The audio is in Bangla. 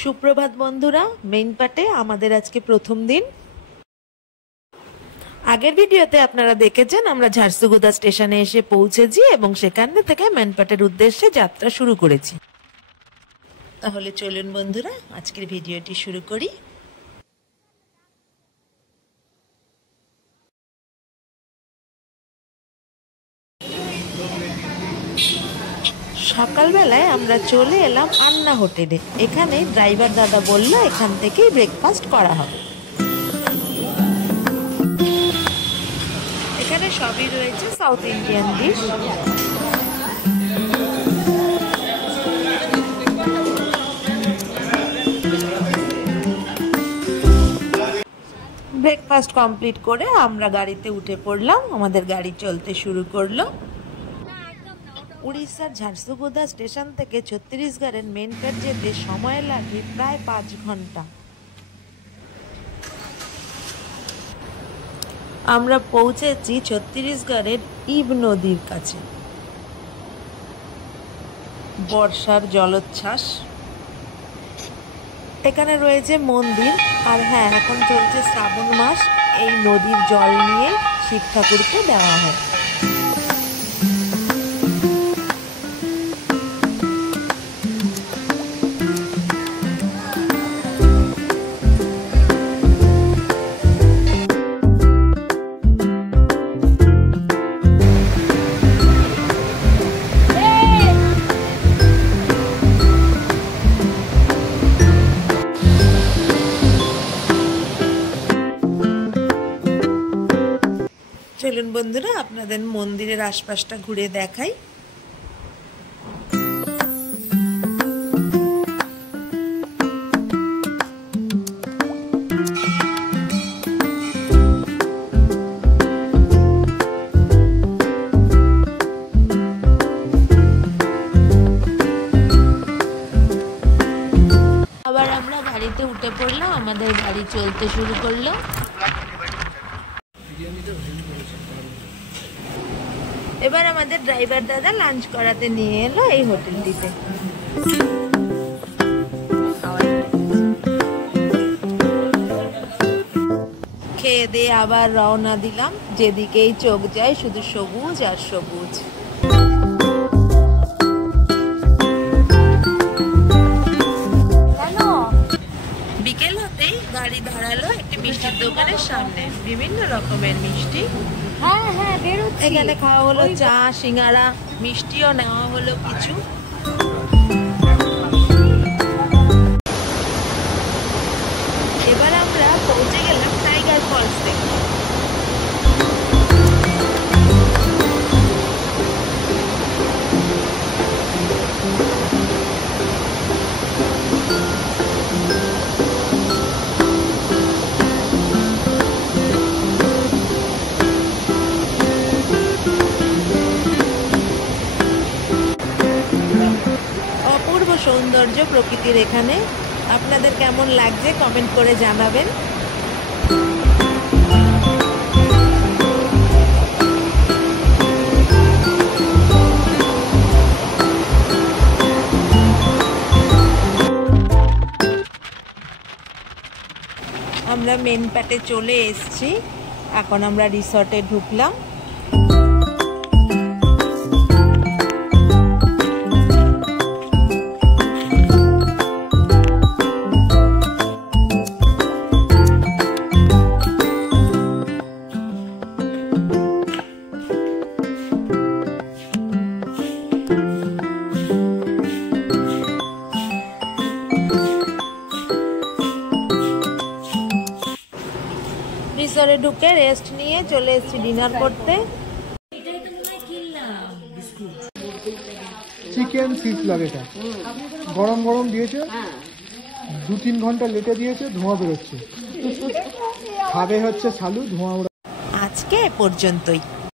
সুপ্রভাত বন্ধুরা, মেইন পার্টে আমাদের আজকে প্রথম দিন। আগের ভিডিওতে আপনারা দেখেছেন আমরা ঝারসুগুদা স্টেশনে এসে পৌঁছেছি এবং সেখান থেকে মেইন পার্টের উদ্দেশ্যে যাত্রা শুরু করেছি। তাহলে চলুন বন্ধুরা, আজকের ভিডিওটি শুরু করি। সকালবেলায় আমরা চলে এলাম আন্না হোটেলে। এখানে ড্রাইভার দাদা বলল এখান থেকেই ব্রেকফাস্ট করা হবে। এখানে সবই রয়েছে south Indian dish. Breakfast complete করে আমরা গাড়িতে উঠে পড়লাম। আমাদের গাড়ি চলতে শুরু করলো। উড়িষ্যার ঝারসুগুদা স্টেশন থেকে ছত্তিশগড়ের মেইন পার্ট যেতে সময় লাগে প্রায় 5 ঘন্টা। আমরা পৌঁছেছি ছত্তিশগড়ের ইব নদীর কাছে। বর্ষার জলোচ্ছ্বাস। এখানে রয়েছে মন্দির, আর হ্যাঁ, এখন চলছে শ্রাবণ মাস। এই নদীর জল নিয়ে শিব ঠাকুরকে দেওয়া হয়। চলুন বন্ধুরা, আপনাদের মন্দিরের আশপাশটা ঘুরে দেখাই। আবার আমরা গাড়িতে উঠে পড়লাম। আমাদের গাড়ি চলতে শুরু করলো। এবার আমাদের ড্রাইভার দাদা লাঞ্চ করাতে নিয়ে এলো এই হোটেলটিতে। খেয়ে দিয়ে আবার রওনা দিলাম। যেদিকেই চোখ যায় শুধু সবুজ আর সবুজ। বিকেল হতেই গাড়ি দাঁড়ালো একটি মিষ্টির দোকানের সামনে। বিভিন্ন রকমের মিষ্টি এখানে খাওয়া হলো। চা, সিঙ্গারা, মিষ্টিও নেওয়া হলো কিছু। এবার আমরা পৌঁছে গেলাম টাইগার ফলস দেখতে। অপূর্ব সৌন্দর্য প্রকৃতির এখানে। আপনাদের কেমন লাগছে কমেন্ট করে জানাবেন। আমরা মেইন পার্টে চলে এসেছি। এখন আমরা রিসর্টে ঢুকলাম। রিসর্টে ঢুকে রেস্ট নিয়ে চলে এসেছি ডিনার করতে। চিকেন সিসলার, এটা গরম গরম দিয়েছে, 2-3 ঘন্টা লেটে দিয়েছে, ধোঁয়া বেরোচ্ছে। খাবে হচ্ছে ছালু, ধোঁয়া। আজকে এ পর্যন্তই।